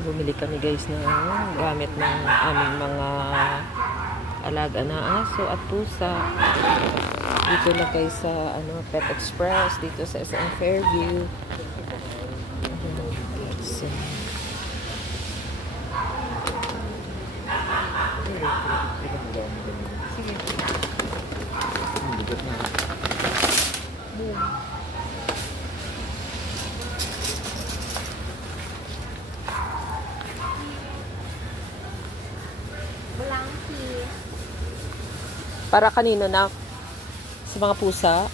Bumili kami guys ng gamit ng aming mga alaga na aso at pusa. Dito lang kayo sa Pet Express, dito sa SM Fairview. So, para kanino na? Sa mga pusa?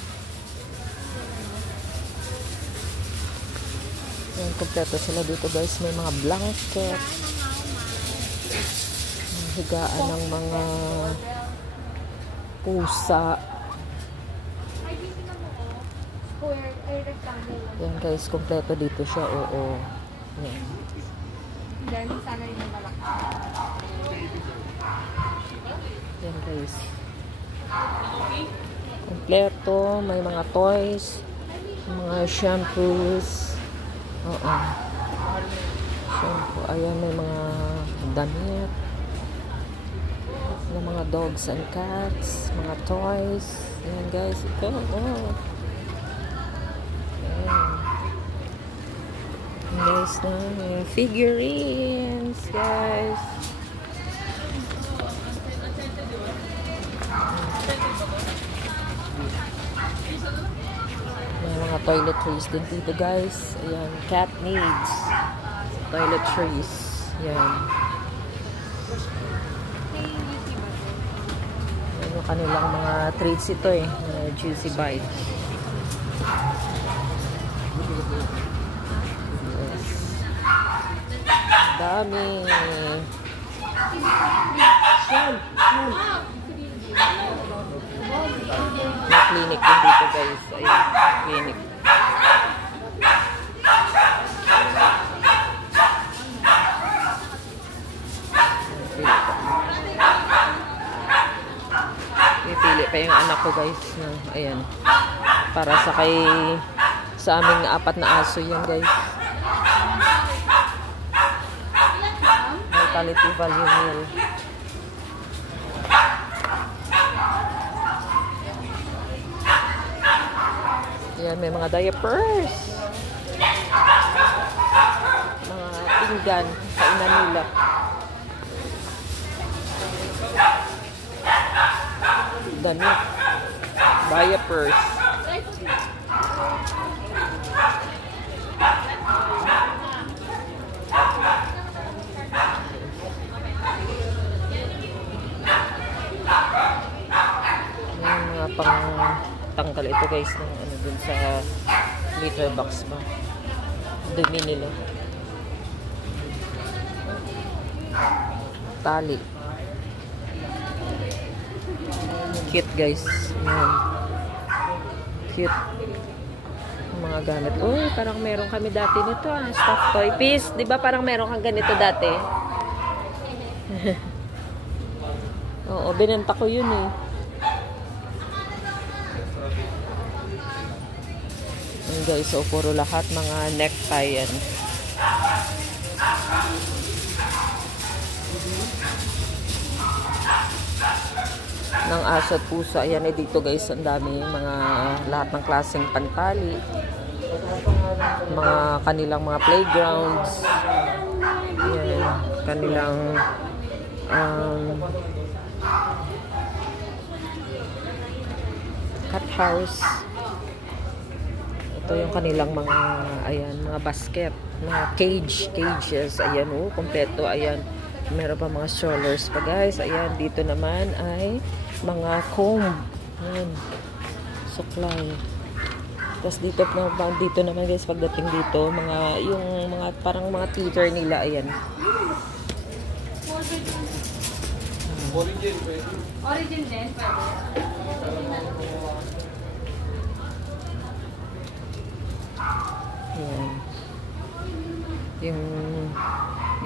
Yan, kompleto sila dito guys. May mga blanket. Higaan ng mga pusa. Yan guys, kompleto dito siya. Oo. Yan. Yan guys. Kompleto, may mga toys, mga shampoos. Oo. Shampoo. Ayan, may mga damit. Mga dogs and cats, mga toys. Ayan guys, ito. Oh. Ayan. Guys, na figurines, guys. May mga toiletries din dito guys. Ayan, cat needs toiletries. Ayan. Ayan yung kanilang mga treats ito eh. Juicy bites. Yes. Dami. May clinic din dito guys. Ayan, clinic. Pipili pa yung anak ko guys. Ayan. Para sa aming 4 na aso yan guys. Mortality value meal. Ayan, may mga diapers. Mga pinggan. Kainan nila. Damit. Diapers. Ayan, mga pang tanggal ito guys ng dun sa litter box ba. Dumi nila. Tali. Cute guys. Ayan. Cute. Mga gamit. Uy, parang meron kami dati nito stuffed toy piece. Diba parang meron kang ganito dati? Oo, binenta ko yun eh. Ayan guys, so puro lahat mga necktie yan. Ng aso at pusa. Ayan eh dito guys, ang dami mga lahat ng klaseng pantali. Mga kanilang mga playgrounds. Ayan, kanilang cat house. Ito yung kanilang mga mga basket, mga cages. Ayan oh, kompleto. Ayan, meron pa mga strollers pa guys. Ayan, dito naman ay mga comb. Ayan, supply. Tapos dito naman guys, pagdating dito, yung mga parang mga teeter nila. Ayan. Origin din, ayan.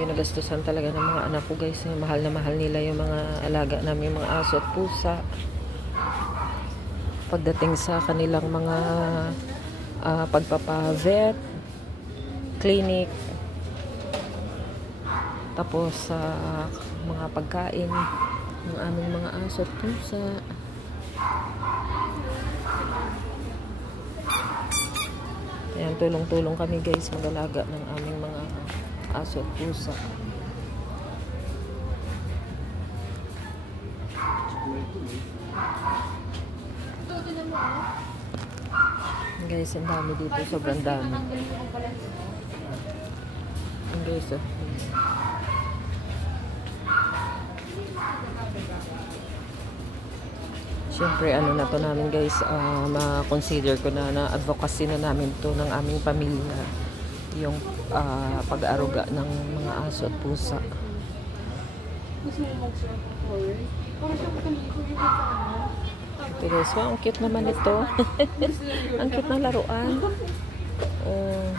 Yung nagastusan talaga ng mga anak ko guys. Mahal na mahal nila yung mga alaga namin, yung mga aso at pusa. Pagdating sa kanilang mga pagpapavet, clinic, tapos sa mga pagkain ng aming mga aso at pusa. Ayan, tulong-tulong kami guys mag-alaga ng aming mga aso at pusa. Guys, ang dami dito, sobrang dami. Guys, siyempre ano na to namin guys, ma-consider ko na advocacy na namin to ng aming pamilya, yung pag-aaruga ng mga aso at pusa. Ito guys, ang cute naman ito. Ang cute na laruan. Oh.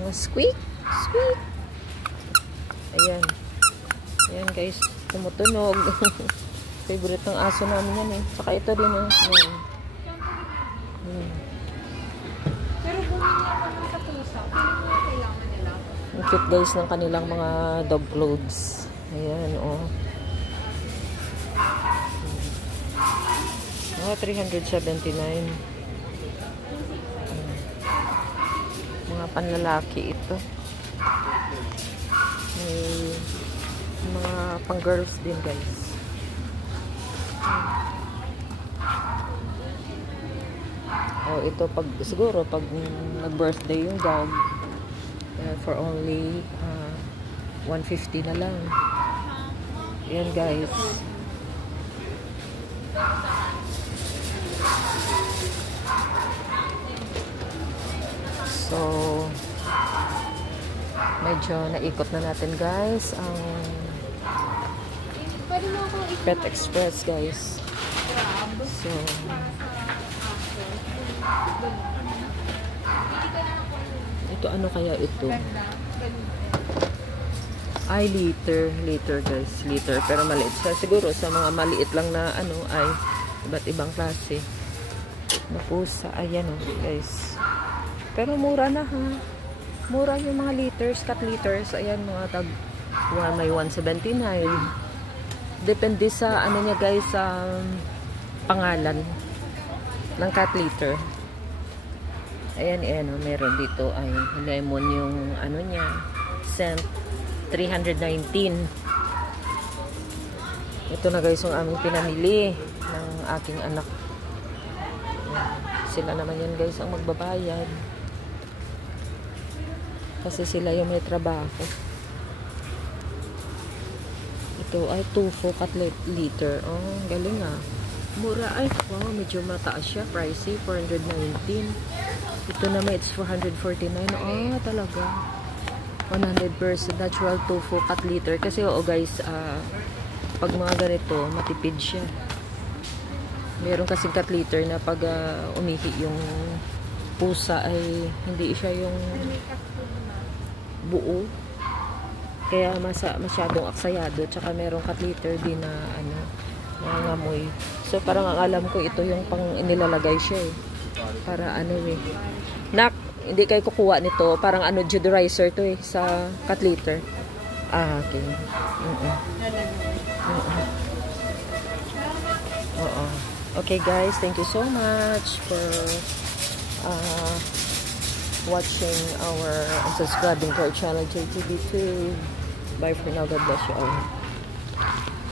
Mga squeak. Squeak. Ayan. Ayan guys, tumutunog. Favorite ng aso namin yan eh. Saka ito din eh. Ayan. Pero bumili ako ng katusa. Ano kailangan nila? Ang cute guys ng kanilang mga dog clothes. Ayan, oh. Mga 379. Mga panlalaki ito. May mga pang girls din guys. Oh, ito pag siguro pag nag-birthday yung dog, for only 150 na lang. Yan guys. So medyo naikot na natin guys ang Pet Express guys. So ito ano kaya ito? Ay liter guys, liter, pero maliit siya. Siguro sa mga maliit lang na ano ay iba't ibang klase na pusa. Ayan oh guys, pero mura na ha, mura yung mga liters, cat liters. Ayan, mga tag may 179. Depende sa ano niya guys, sa pangalan ng cat liter. Ayan, ayan oh, meron dito ay lemon yung ano niya, scent, 319. Ito na guys yung aming pinamili ng aking anak. Sila naman yan guys ang magbabayad kasi sila yung may trabaho. Ito ay tofu cat liter. Oh, galing ah, mura. Ay wow, medyo mataas siya, pricey, 419. Ito naman it's 449. Oh talaga, 100% natural tofu cat liter. Kasi oo guys, pag mga ganito matipid siya. Meron kasing cat litter na pag umihi yung pusa ay hindi siya yung buo, kaya masyadong aksayado. Tsaka merong cat litter din na ano, nangangamoy. So parang ang alam ko ito yung pang inilalagay siya eh, para ano eh. Nak, hindi kayo kukuha nito, parang ano, deodorizer to eh sa cat litter. Okay. Oo. Okay guys, thank you so much for watching our and subscribing to our channel, JTV2. Bye for now. God bless you all.